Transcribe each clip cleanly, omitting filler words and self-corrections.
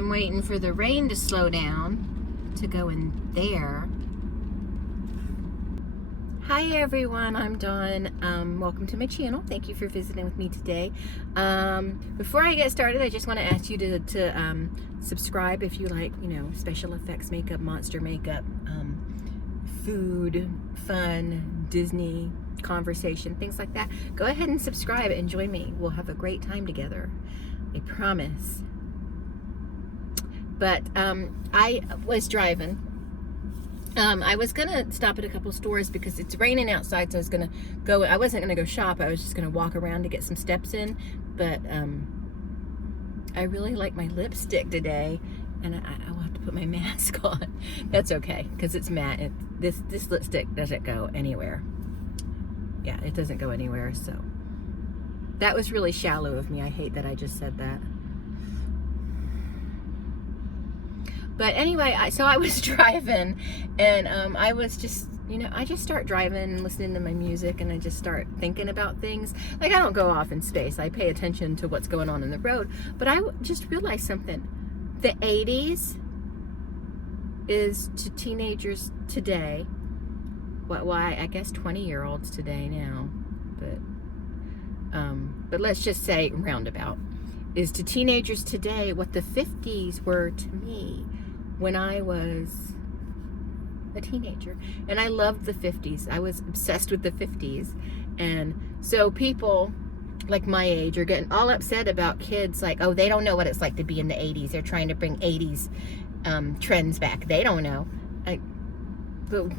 I'm waiting for the rain to slow down to go in there. Hi everyone, I'm Dawn. Welcome to my channel. Thank you for visiting with me today. Before I get started, I just want to ask you to subscribe if you like, special effects makeup, monster makeup, food, fun, Disney, conversation, things like that. Go ahead and subscribe and join me. We'll have a great time together. I promise. But I was driving. I was gonna stop at a couple stores because it's raining outside, so I wasn't gonna go shop. I was just gonna walk around to get some steps in. But I really like my lipstick today, and I will have to put my mask on. That's okay, because it's matte. This lipstick doesn't go anywhere. Yeah, it doesn't go anywhere, so that was really shallow of me. I hate that I just said that. But anyway, so I was driving, and I was just, I just start driving and listening to my music, and I just start thinking about things. Like, I don't go off in space. I pay attention to what's going on in the road. But I just realized something. The 80s is to teenagers today. Why, I guess 20-year-olds today now. But let's just say roundabout. Is to teenagers today what the 50s were to me when I was a teenager. And I loved the 50s. I was obsessed with the 50s. And so people like my age are getting all upset about kids like, oh, they don't know what it's like to be in the 80s. They're trying to bring 80s trends back. They don't know. But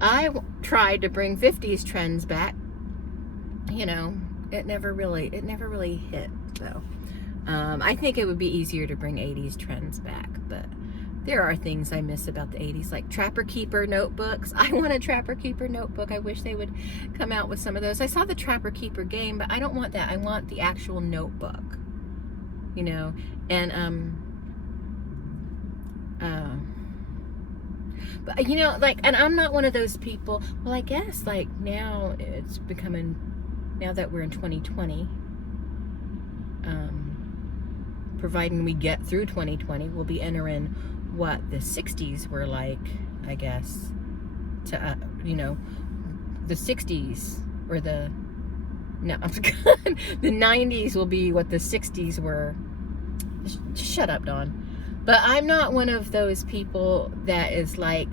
I tried to bring 50s trends back. It never really hit though. I think it would be easier to bring 80s trends back, but there are things I miss about the 80s, like Trapper Keeper notebooks. I want a Trapper Keeper notebook. I wish they would come out with some of those. I saw the Trapper Keeper game, but I don't want that. I want the actual notebook, and but and I'm not one of those people. Well, I guess like now it's becoming, now that we're in 2020, providing we get through 2020, we'll be entering what the 60s were like, I guess, to the 60s, or the 90s will be what the 60s were. Shut up, Dawn. But I'm not one of those people that is like,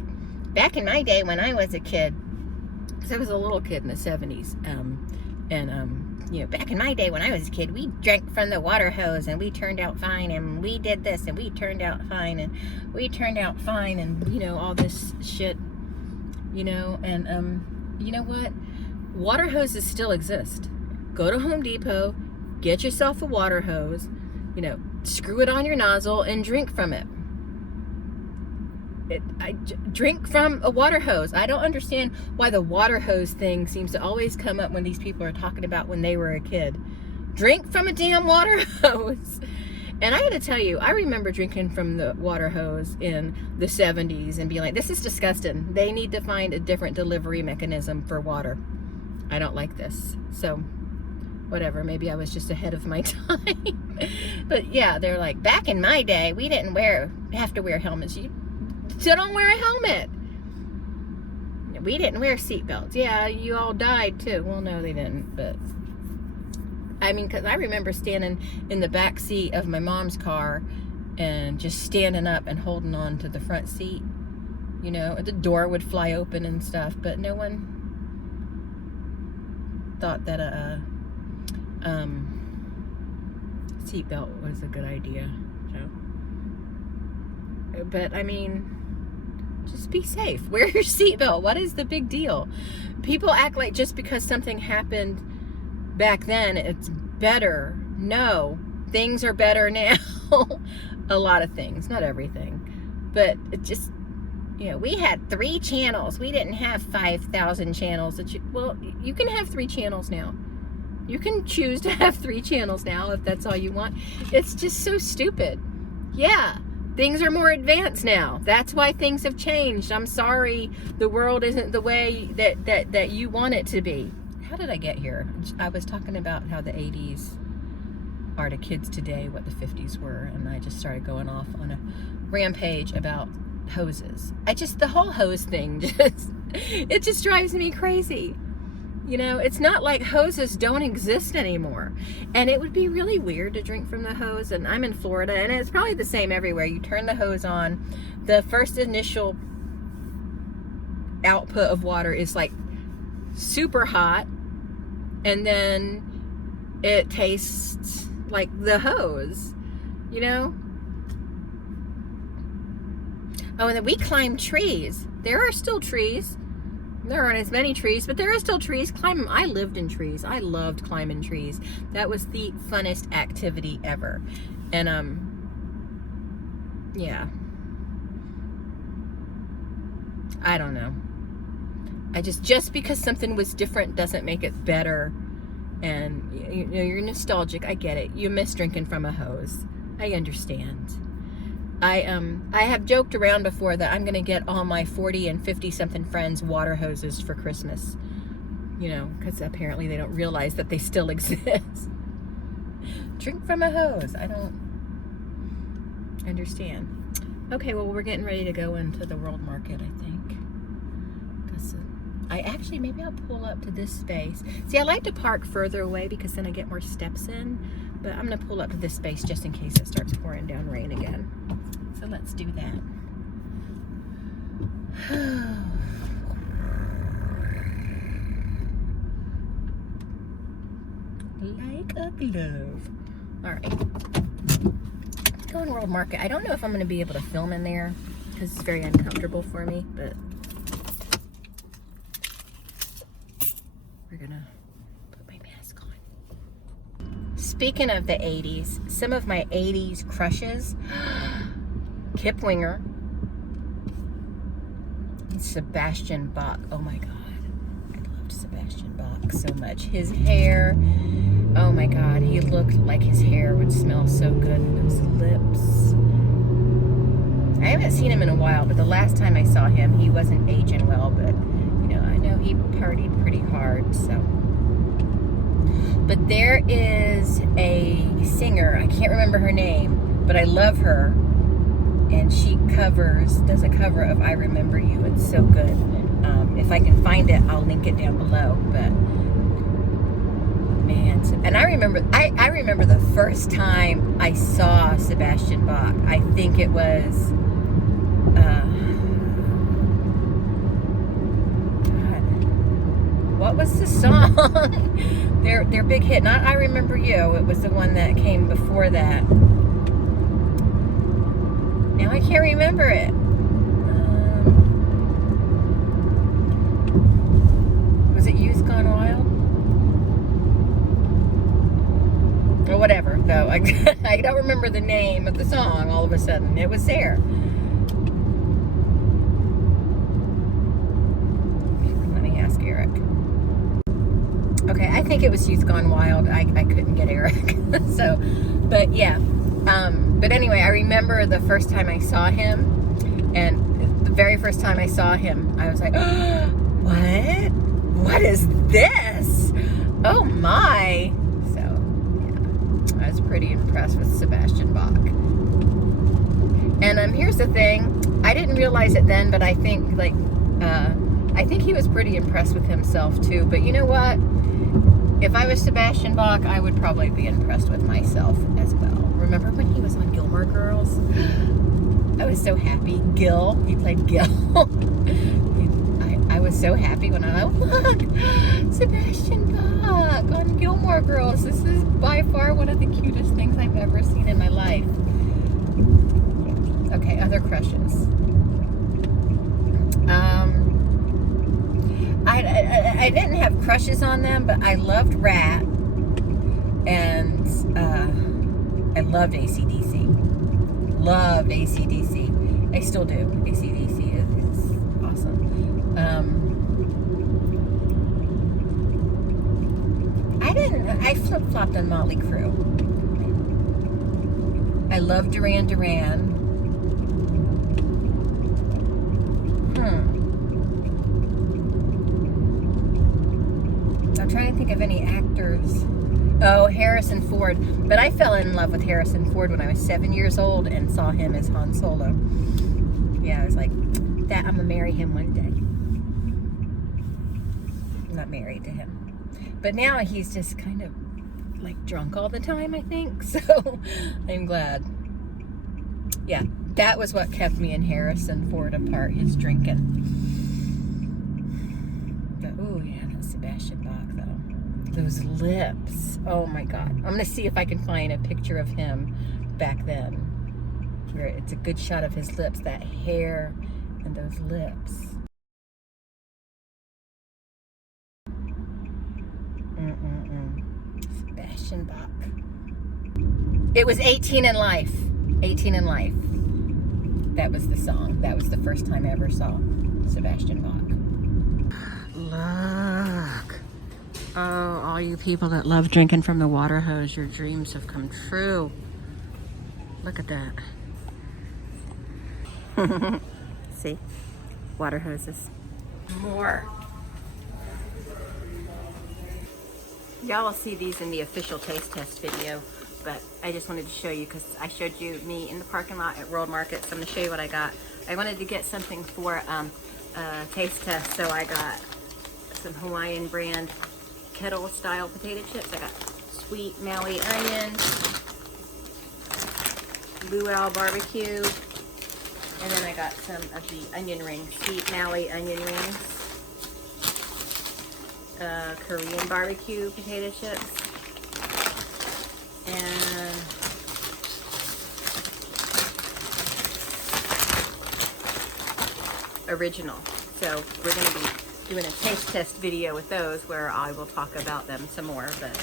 back in my day when I was a kid, because I was a little kid in the 70s, back in my day when I was a kid, we drank from the water hose and we turned out fine, and we did this and we turned out fine, and we turned out fine, and all this shit, and you know what? Water hoses still exist. Go to Home Depot, get yourself a water hose, screw it on your nozzle and drink from it. Drink from a water hose. I don't understand why the water hose thing seems to always come up when these people are talking about when they were a kid. Drink from a damn water hose. And I gotta tell you, I remember drinking from the water hose in the 70s and being like, this is disgusting. They need to find a different delivery mechanism for water. I don't like this. So whatever, maybe I was just ahead of my time. But yeah, they're like, back in my day, we didn't have to wear helmets. You don't wear a helmet. We didn't wear seatbelts. Yeah, you all died too. Well, no, they didn't, but because I remember standing in the back seat of my mom's car and just standing up and holding on to the front seat. The door would fly open and stuff, but no one thought that a seatbelt was a good idea. So, but just be safe. Wear your seatbelt. What is the big deal? People act like just because something happened back then, it's better. No, things are better now. A lot of things, not everything. But it just, we had 3 channels. We didn't have 5,000 channels. You can have 3 channels now. You can choose to have 3 channels now if that's all you want. It's just so stupid. Yeah. Things are more advanced now. That's why things have changed. I'm sorry the world isn't the way that you want it to be. How did I get here? I was talking about how the 80s are to kids today what the 50s were. And I just started going off on a rampage about hoses. The whole hose thing it just drives me crazy. You know, it's not like hoses don't exist anymore. And it would be really weird to drink from the hose. And I'm in Florida, and it's probably the same everywhere. You turn the hose on, the first initial output of water is like super hot, and then it tastes like the hose, you know? Oh, and then we climb trees. There are still trees. There aren't as many trees, but there are still trees. Climb them. I lived in trees. I loved climbing trees. That was the funnest activity ever. And yeah. I don't know. Just because something was different doesn't make it better. And you know, you're nostalgic. I get it. You miss drinking from a hose. I understand. I have joked around before that I'm going to get all my 40 and 50 something friends water hoses for Christmas. You know, because apparently they don't realize that they still exist. Drink from a hose. I don't understand. Okay, well, we're getting ready to go into the World Market, I think. Maybe I'll pull up to this space. See, I like to park further away because then I get more steps in. But I'm going to pull up to this space just in case it starts pouring down rain again. So let's do that. Like a glove. All right. Let's go in World Market. I don't know if I'm going to be able to film in there because it's very uncomfortable for me, but we're going to put my mask on. Speaking of the 80s, some of my 80s crushes, Kip Winger, and Sebastian Bach. Oh my God. I loved Sebastian Bach so much. His hair, oh my God. He looked like his hair would smell so good. And his lips. I haven't seen him in a while, but the last time I saw him, he wasn't aging well, but you know, I know he partied pretty hard, so. But there is a singer, I can't remember her name, but I love her. And she does a cover of I Remember You. It's so good. If I can find it, I'll link it down below. But man, and I remember the first time I saw Sebastian Bach. I think it was what was the song? their big hit, not I Remember You. It was the one that came before that. Now I can't remember it. Was it Youth Gone Wild? Or whatever, though. I don't remember the name of the song all of a sudden. It was there. Let me ask Eric. Okay, I think it was Youth Gone Wild. I couldn't get Eric. So, but yeah. But anyway, I remember the first time I saw him, and the very first time I saw him, I was like, oh, what? What is this? Oh my. So, yeah, I was pretty impressed with Sebastian Bach. And here's the thing, I didn't realize it then, but I think he was pretty impressed with himself too. But you know what? If I was Sebastian Bach, I would probably be impressed with myself as well. Remember when he was on Gilmore Girls? I was so happy. Gil, he played Gil. I was so happy when I was like, look, Sebastian Bach on Gilmore Girls. This is by far one of the cutest things I've ever seen in my life. Okay, other crushes. I didn't have crushes on them, but I loved Rat, and I loved AC/DC. Loved AC/DC. I still do. AC/DC is awesome. I flip-flopped on Motley Crue. I love Duran Duran. I'm trying to think of any actors Oh, Harrison Ford. But I fell in love with Harrison Ford when I was 7 years old and saw him as Han Solo. Yeah, I was like, that I'm gonna marry him one day. I'm not married to him. But now he's just kind of like drunk all the time, I think. So I'm glad. Yeah, that was what kept me and Harrison Ford apart, his drinking. But, oh yeah, that's Sebastian Bach though. Those lips. Oh my God. I'm gonna see if I can find a picture of him back then, where it's a good shot of his lips, that hair and those lips. Sebastian Bach. It was 18 in Life. 18 in Life. That was the song. That was the first time I ever saw Sebastian Bach. Look. Oh, all you people that love drinking from the water hose, your dreams have come true. Look at that. See? Water hoses. More. Y'all will see these in the official taste test video, but I just wanted to show you because I showed you me in the parking lot at World Market, so I'm going to show you what I got. I wanted to get something for taste test, so I got some Hawaiian brand kettle style potato chips. I got sweet Maui onion, luau barbecue, and then I got some of the onion rings, sweet Maui onion rings. Korean barbecue potato chips, and original. So we're going to be doing a taste test video with those where I will talk about them some more, but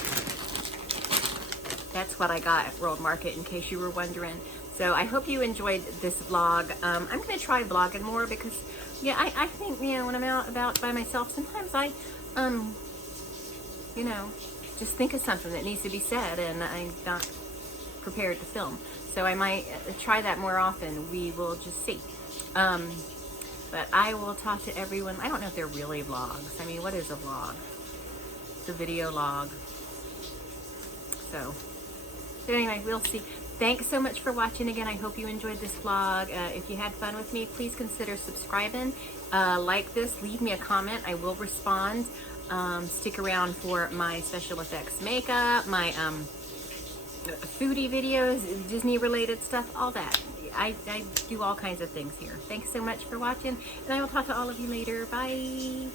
that's what I got at World Market, in case you were wondering. So I hope you enjoyed this vlog. I'm going to try vlogging more because, yeah, I think, you know, when I'm out about by myself, sometimes I you know, just think of something that needs to be said and I'm not prepared to film. So I might try that more often. We will just see. But I will talk to everyone. I don't know if they're really vlogs. I mean, what is a vlog? It's a video log. So anyway, we'll see. Thanks so much for watching again. I hope you enjoyed this vlog. If you had fun with me, please consider subscribing. Like this, leave me a comment. I will respond. Stick around for my special effects makeup, my foodie videos, Disney related stuff, all that. I do all kinds of things here. Thanks so much for watching, and I will talk to all of you later. Bye.